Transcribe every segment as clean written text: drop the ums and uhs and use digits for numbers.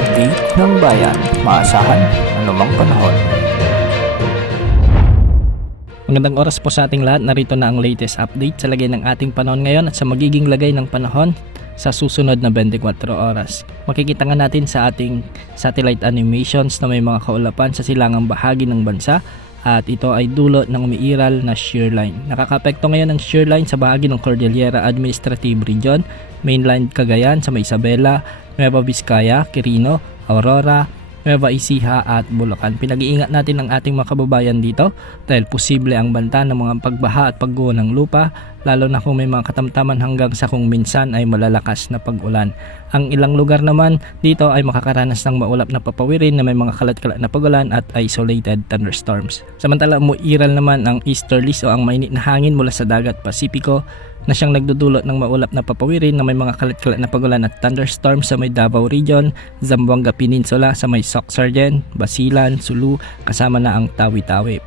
update ng bayan, maasahan anumang panahon. Magandang oras po sa ating lahat. Narito na ang latest update sa lagay ng ating panahon ngayon at sa magiging lagay ng panahon sa susunod na 24 oras. Makikita nga natin sa ating satellite animations na may mga kaulapan sa silangang bahagi ng bansa at ito ay dulot ng umiiral na shear line. Nakakapekto ngayon ng shear line sa bahagi ng Cordillera Administrative Region, mainland Cagayan sa may Isabela, Nueva Vizcaya, Quirino, Aurora, Nueva Ecija at Bulacan. Pinag-iingat natin ang ating mga kababayan dito dahil posible ang banta ng mga pagbaha at pagguho ng lupa, lalo na kung may mga katamtaman hanggang sa kung minsan ay malalakas na pag-ulan. Ang ilang lugar naman dito ay makakaranas ng maulap na papawirin na may mga kalat-kalat na pag-ulan at isolated thunderstorms. Samantala umiiral naman ang easterlies o ang mainit na hangin mula sa dagat Pasipiko na siyang nagdudulot ng maulap na papawirin na may mga kalat-kalat na pag-ulan at thunderstorms sa may Davao Region, Zamboanga Peninsula, sa may Soc-Sargen, Basilan, Sulu, kasama na ang Tawi-Tawi.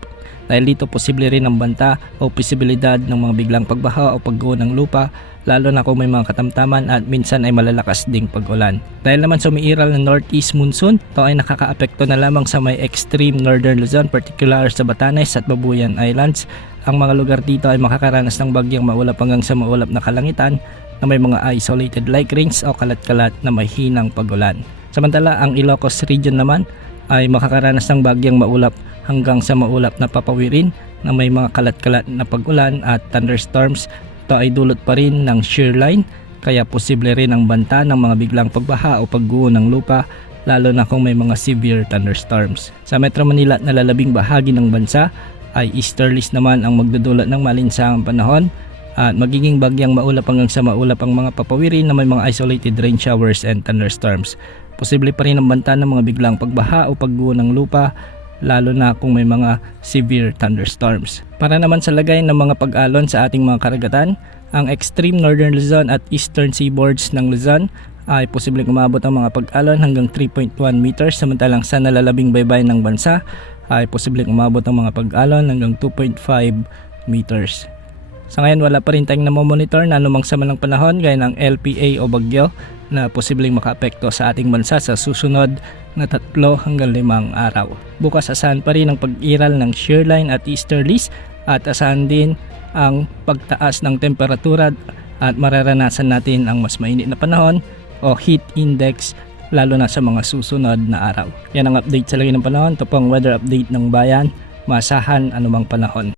Dahil dito posible rin ang banta o posibilidad ng mga biglang pagbaha o pagguho ng lupa, lalo na kung may mga katamtaman at minsan ay malalakas ding pag-ulan. Dahil naman sa umiiral na northeast monsoon, ito ay nakakaapekto na lamang sa may extreme northern Luzon, particular sa Batanes at Babuyan Islands. Ang mga lugar dito ay makakaranas ng bagyang maulap hanggang sa maulap na kalangitan na may mga isolated light rains o kalat-kalat na may hinang pag-ulan. Samantala ang Ilocos region naman ay makakaranas ng bagyang maulap hanggang sa maulap na papawirin na may mga kalat-kalat na pag-ulan at thunderstorms. Ito ay dulot pa rin ng shear line kaya posible rin ang banta ng mga biglang pagbaha o pagguho ng lupa, lalo na kung may mga severe thunderstorms. Sa Metro Manila at nalalabing bahagi ng bansa ay easterlies naman ang magdudulot ng malinsangang panahon at magiging bagyang maulap hanggang sa maulap ang mga papawirin na may mga isolated rain showers and thunderstorms. Posible pa rin ang banta ng mga biglang pagbaha o pagguho ng lupa, lalo na kung may mga severe thunderstorms. Para naman sa lagay ng mga pag-alon sa ating mga karagatan, ang extreme northern Luzon at eastern seaboards ng Luzon ay posibleng umabot ang mga pag-alon hanggang 3.1 meters, samantalang sa nalalabing baybayin ng bansa ay posibleng umabot ang mga pag-alon hanggang 2.5 meters. Sa ngayon wala pa rin tayong namomonitor na anumang sama ng panahon gaya ng LPA o bagyo na posibleng makaapekto sa ating bansa sa susunod na 3 hanggang 5 araw. Bukas asahan pa rin ang pag-iral ng shear line at easterlies at asahan din ang pagtaas ng temperatura at mararanasan natin ang mas mainit na panahon o heat index lalo na sa mga susunod na araw. Yan ang update sa lagay ng panahon. Ito pong weather update ng bayan. Maasahan anumang panahon.